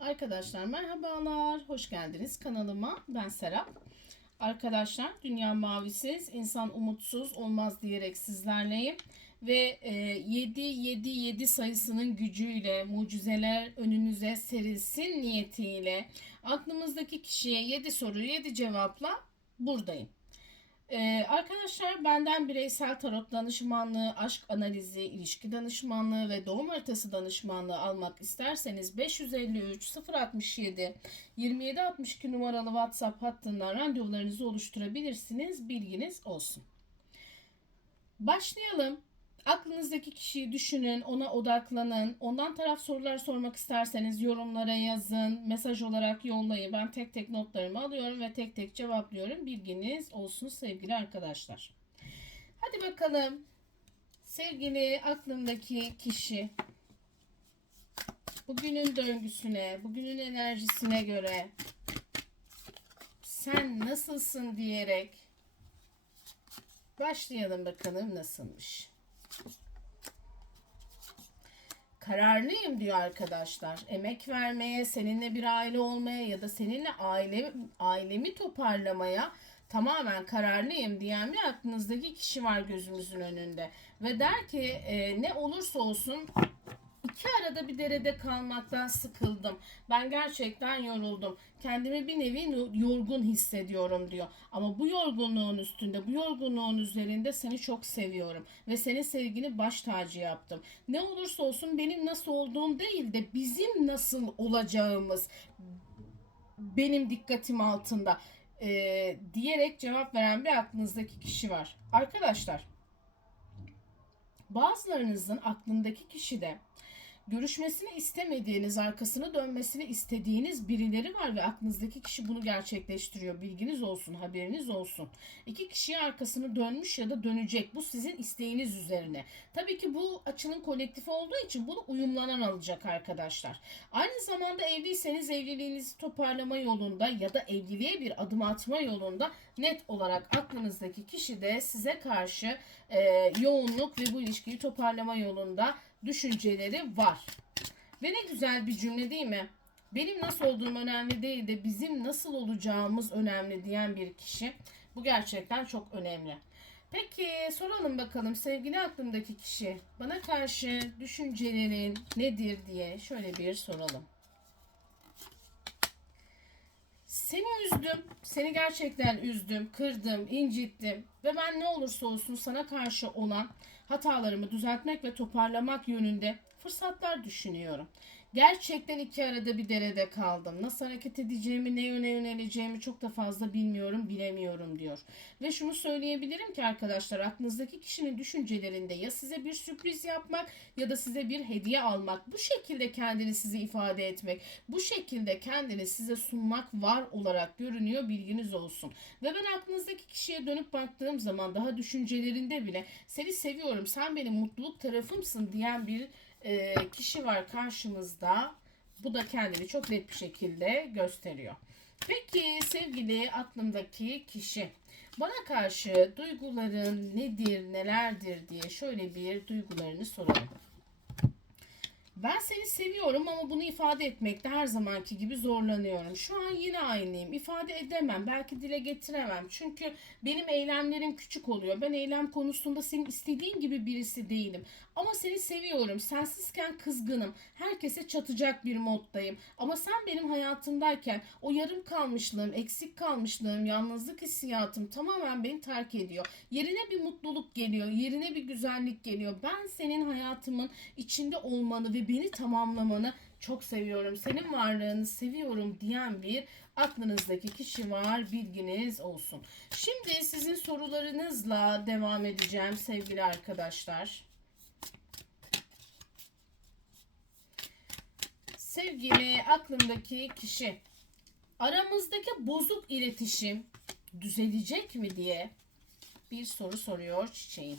Arkadaşlar merhabalar, hoş geldiniz kanalıma. Ben Serap. Arkadaşlar Dünya Mavisiz, insan umutsuz olmaz diyerek sizlerleyim. Ve e, 7 7 7 sayısının gücüyle mucizeler önünüze serilsin niyetiyle aklımızdaki kişiye 7 soru 7 cevapla buradayım. Ee, arkadaşlar benden bireysel tarot danışmanlığı, aşk analizi, ilişki danışmanlığı ve doğum haritası danışmanlığı almak isterseniz 553 067 2762 numaralı WhatsApp hattından randevularınızı oluşturabilirsiniz. Bilginiz olsun. Başlayalım. Aklınızdaki kişiyi düşünün, ona odaklanın. Ondan taraf sorular sormak isterseniz yorumlara yazın, mesaj olarak yollayın. Ben tek tek notlarımı alıyorum ve tek tek cevaplıyorum. Bilginiz olsun sevgili arkadaşlar. Hadi bakalım. Sevgili aklımdaki kişi bugünün döngüsüne, bugünün enerjisine göre sen nasılsın diyerek başlayalım bakalım nasılmış. Kararlıyım diyor arkadaşlar. Emek vermeye, seninle bir aile olmaya ya da seninle aile ailemi toparlamaya tamamen kararlıyım diyen bir aklınızdaki kişi var gözümüzün önünde. Ve der ki e, ne olursa olsun iki arada bir derede kalmaktan sıkıldım. Ben gerçekten yoruldum. Kendimi bir nevi yorgun hissediyorum diyor. Ama bu yorgunluğun üstünde, bu yorgunluğun üzerinde seni çok seviyorum. Ve senin sevgini baş tacı yaptım. Ne olursa olsun benim nasıl olduğum değil de bizim nasıl olacağımız benim dikkatim altında e, diyerek cevap veren bir aklınızdaki kişi var. Arkadaşlar bazılarınızın aklındaki kişi de görüşmesini istemediğiniz, arkasını dönmesini istediğiniz birileri var ve aklınızdaki kişi bunu gerçekleştiriyor. Bilginiz olsun, haberiniz olsun. İki kişiye arkasını dönmüş ya da dönecek. Bu sizin isteğiniz üzerine. Tabii ki bu açının kolektif olduğu için bunu uyumlanan alacak arkadaşlar. Aynı zamanda evliyseniz evliliğinizi toparlama yolunda ya da evliliğe bir adım atma yolunda net olarak aklınızdaki kişi de size karşı e, yoğunluk ve bu ilişkiyi toparlama yolunda düşünceleri var. Ve ne güzel bir cümle değil mi? Benim nasıl olduğum önemli değil de bizim nasıl olacağımız önemli diyen bir kişi. Bu gerçekten çok önemli. Peki soralım bakalım sevgili aklımdaki kişi bana karşı düşüncelerin nedir diye şöyle bir soralım. Seni üzdüm, seni gerçekten üzdüm, kırdım, incittim ve ben ne olursa olsun sana karşı olan hatalarımı düzeltmek ve toparlamak yönünde fırsatlar düşünüyorum. Gerçekten iki arada bir derede kaldım. Nasıl hareket edeceğimi, ne yöne yöneleceğimi çok da fazla bilmiyorum, bilemiyorum diyor. Ve şunu söyleyebilirim ki arkadaşlar aklınızdaki kişinin düşüncelerinde ya size bir sürpriz yapmak ya da size bir hediye almak, bu şekilde kendini size ifade etmek, bu şekilde kendini size sunmak var olarak görünüyor bilginiz olsun. Ve ben aklınızdaki kişiye dönüp baktığım zaman daha düşüncelerinde bile seni seviyorum, sen benim mutluluk tarafımsın diyen bir e, kişi var karşımızda. Bu da kendini çok net bir şekilde gösteriyor. Peki sevgili aklımdaki kişi bana karşı duyguların nedir, nelerdir diye şöyle bir duygularını soralım. Ben seni seviyorum ama bunu ifade etmekte her zamanki gibi zorlanıyorum. Şu an yine aynıyım. İfade edemem. Belki dile getiremem. Çünkü benim eylemlerim küçük oluyor. Ben eylem konusunda senin istediğin gibi birisi değilim. Ama seni seviyorum. Sensizken kızgınım. Herkese çatacak bir moddayım. Ama sen benim hayatımdayken o yarım kalmışlığım, eksik kalmışlığım, yalnızlık hissiyatım tamamen beni terk ediyor. Yerine bir mutluluk geliyor. Yerine bir güzellik geliyor. Ben senin hayatımın içinde olmanı ve beni tamamlamanı çok seviyorum. Senin varlığını seviyorum diyen bir aklınızdaki kişi var. Bilginiz olsun. Şimdi sizin sorularınızla devam edeceğim sevgili arkadaşlar. Sevgili aklımdaki kişi aramızdaki bozuk iletişim düzelecek mi diye bir soru soruyor çiçeğim.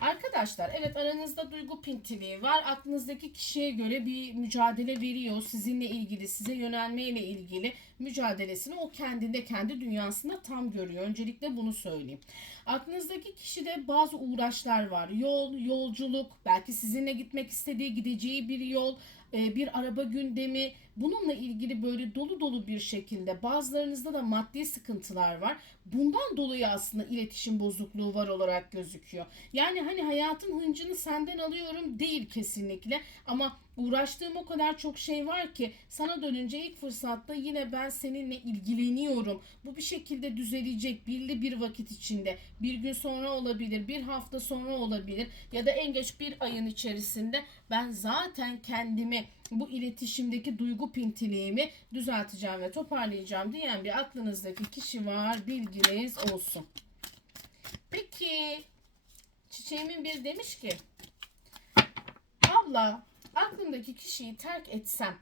Arkadaşlar evet aranızda duygu pintiliği var. Aklınızdaki kişiye göre bir mücadele veriyor. Sizinle ilgili, size yönelmeyle ilgili mücadelesini o kendinde, kendi dünyasında tam görüyor. Öncelikle bunu söyleyeyim. Aklınızdaki kişide bazı uğraşlar var. Yol, yolculuk, belki sizinle gitmek istediği, gideceği bir yol, bir araba gündemi bununla ilgili böyle dolu dolu bir şekilde bazılarınızda da maddi sıkıntılar var. Bundan dolayı aslında iletişim bozukluğu var olarak gözüküyor. Yani hani hayatın hıncını senden alıyorum değil kesinlikle ama uğraştığım o kadar çok şey var ki sana dönünce ilk fırsatta yine ben seninle ilgileniyorum. Bu bir şekilde düzelecek belli bir vakit içinde. Bir gün sonra olabilir, bir hafta sonra olabilir ya da en geç bir ayın içerisinde ben zaten kendimi bu iletişimdeki duygu pintiliğimi düzelteceğim ve toparlayacağım diyen bir aklınızdaki kişi var. Bilginiz olsun. Peki çiçeğimin bir demiş ki abla aklımdaki kişiyi terk etsem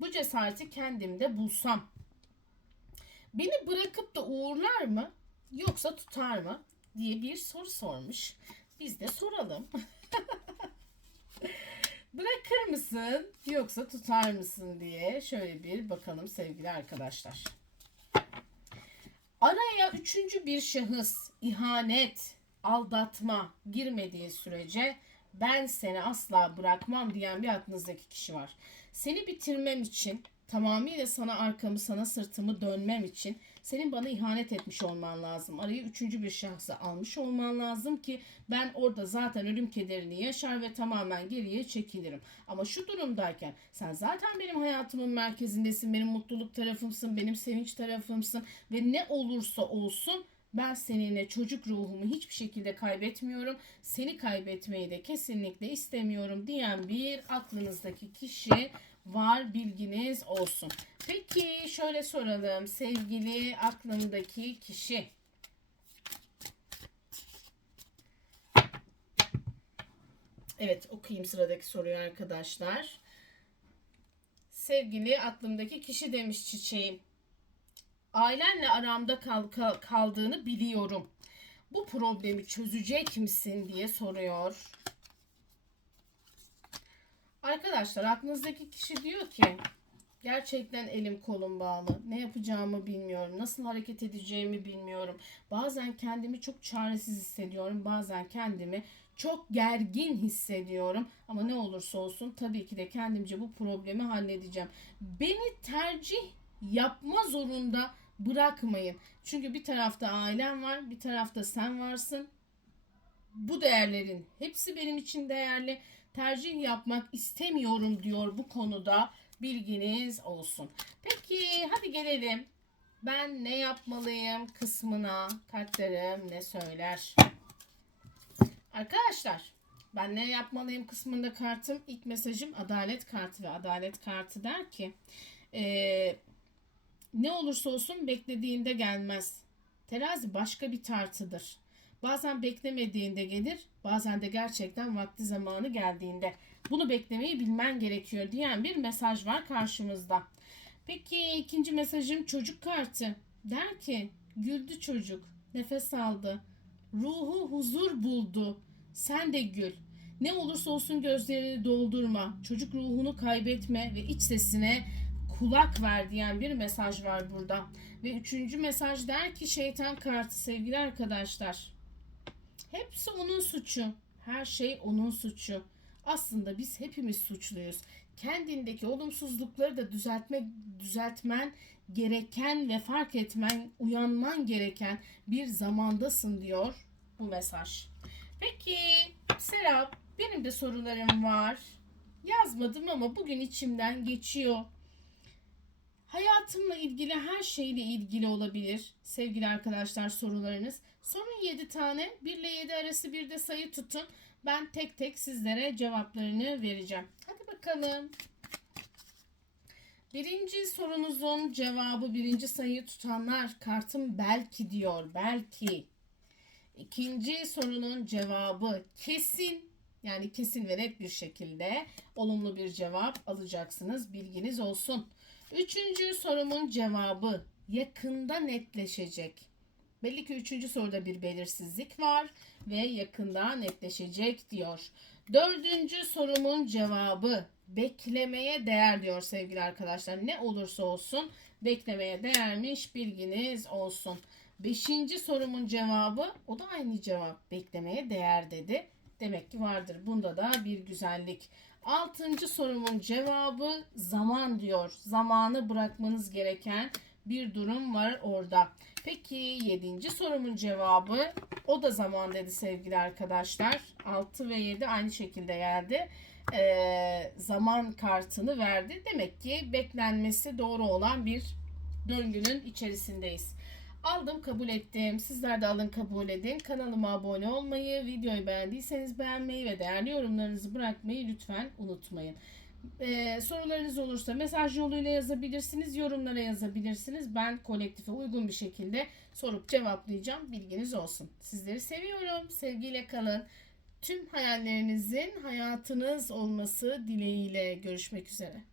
bu cesareti kendimde bulsam beni bırakıp da uğurlar mı yoksa tutar mı diye bir soru sormuş. Biz de soralım. Bırakır mısın yoksa tutar mısın diye şöyle bir bakalım sevgili arkadaşlar. Araya üçüncü bir şahıs, ihanet, aldatma girmediği sürece ben seni asla bırakmam diyen bir aklınızdaki kişi var. Seni bitirmem için, tamamıyla sana arkamı, sana sırtımı dönmem için senin bana ihanet etmiş olman lazım. Araya üçüncü bir şahsı almış olman lazım ki ben orada zaten ölüm kederini yaşar ve tamamen geriye çekilirim. Ama şu durumdayken sen zaten benim hayatımın merkezindesin, benim mutluluk tarafımsın, benim sevinç tarafımsın ve ne olursa olsun ben seninle çocuk ruhumu hiçbir şekilde kaybetmiyorum. Seni kaybetmeyi de kesinlikle istemiyorum diyen bir aklınızdaki kişi var bilginiz olsun. Peki şöyle soralım sevgili aklımdaki kişi. Evet okuyayım sıradaki soruyu arkadaşlar. Sevgili aklımdaki kişi demiş çiçeğim. Ailenle aramda kal, kal, kaldığını biliyorum. Bu problemi çözecek misin diye soruyor. Arkadaşlar aklınızdaki kişi diyor ki gerçekten elim kolum bağlı. Ne yapacağımı bilmiyorum. Nasıl hareket edeceğimi bilmiyorum. Bazen kendimi çok çaresiz hissediyorum. Bazen kendimi çok gergin hissediyorum. Ama ne olursa olsun tabii ki de kendimce bu problemi halledeceğim. Beni tercih yapma zorunda bırakmayın. Çünkü bir tarafta ailem var, bir tarafta sen varsın. Bu değerlerin hepsi benim için değerli. Tercih yapmak istemiyorum diyor bu konuda. Bilginiz olsun. Peki hadi gelelim. Ben ne yapmalıyım kısmına kartlarım ne söyler? Arkadaşlar ben ne yapmalıyım kısmında kartım ilk mesajım adalet kartı ve adalet kartı der ki eee ne olursa olsun beklediğinde gelmez. Terazi başka bir tartıdır. Bazen beklemediğinde gelir, bazen de gerçekten vakti zamanı geldiğinde. Bunu beklemeyi bilmen gerekiyor diyen bir mesaj var karşımızda. Peki ikinci mesajım çocuk kartı. Der ki güldü çocuk, nefes aldı. Ruhu huzur buldu. Sen de gül. Ne olursa olsun gözlerini doldurma. Çocuk ruhunu kaybetme ve iç sesine kulak ver diyen bir mesaj var burada. Ve üçüncü mesaj der ki şeytan kartı sevgili arkadaşlar. Hepsi onun suçu. Her şey onun suçu. Aslında biz hepimiz suçluyuz. Kendindeki olumsuzlukları da düzeltme, düzeltmen gereken ve fark etmen, uyanman gereken bir zamandasın diyor bu mesaj. Peki Serap benim de sorularım var. Yazmadım ama bugün içimden geçiyor. Hayatımla ilgili her şeyle ilgili olabilir sevgili arkadaşlar sorularınız. Sorun 7 tane. 1 ile 7 arası bir de sayı tutun. Ben tek tek sizlere cevaplarını vereceğim. Hadi bakalım. Birinci sorunuzun cevabı birinci sayıyı tutanlar kartım belki diyor. Belki. İkinci sorunun cevabı kesin yani kesin ve net bir şekilde olumlu bir cevap alacaksınız. Bilginiz olsun. Üçüncü sorumun cevabı yakında netleşecek. Belli ki üçüncü soruda bir belirsizlik var ve yakında netleşecek diyor. Dördüncü sorumun cevabı beklemeye değer diyor sevgili arkadaşlar. Ne olursa olsun beklemeye değermiş bilginiz olsun. Beşinci sorumun cevabı o da aynı cevap beklemeye değer dedi. Demek ki vardır bunda da bir güzellik. Altıncı sorumun cevabı zaman diyor. Zamanı bırakmanız gereken bir durum var orada. Peki yedinci sorumun cevabı o da zaman dedi sevgili arkadaşlar. 6 ve 7 aynı şekilde geldi. Ee, zaman kartını verdi. Demek ki beklenmesi doğru olan bir döngünün içerisindeyiz. Aldım kabul ettim. Sizler de alın kabul edin. Kanalıma abone olmayı, videoyu beğendiyseniz beğenmeyi ve değerli yorumlarınızı bırakmayı lütfen unutmayın. Ee, sorularınız olursa mesaj yoluyla yazabilirsiniz, yorumlara yazabilirsiniz. Ben kolektife uygun bir şekilde sorup cevaplayacağım. Bilginiz olsun. Sizleri seviyorum. Sevgiyle kalın. Tüm hayallerinizin hayatınız olması dileğiyle görüşmek üzere.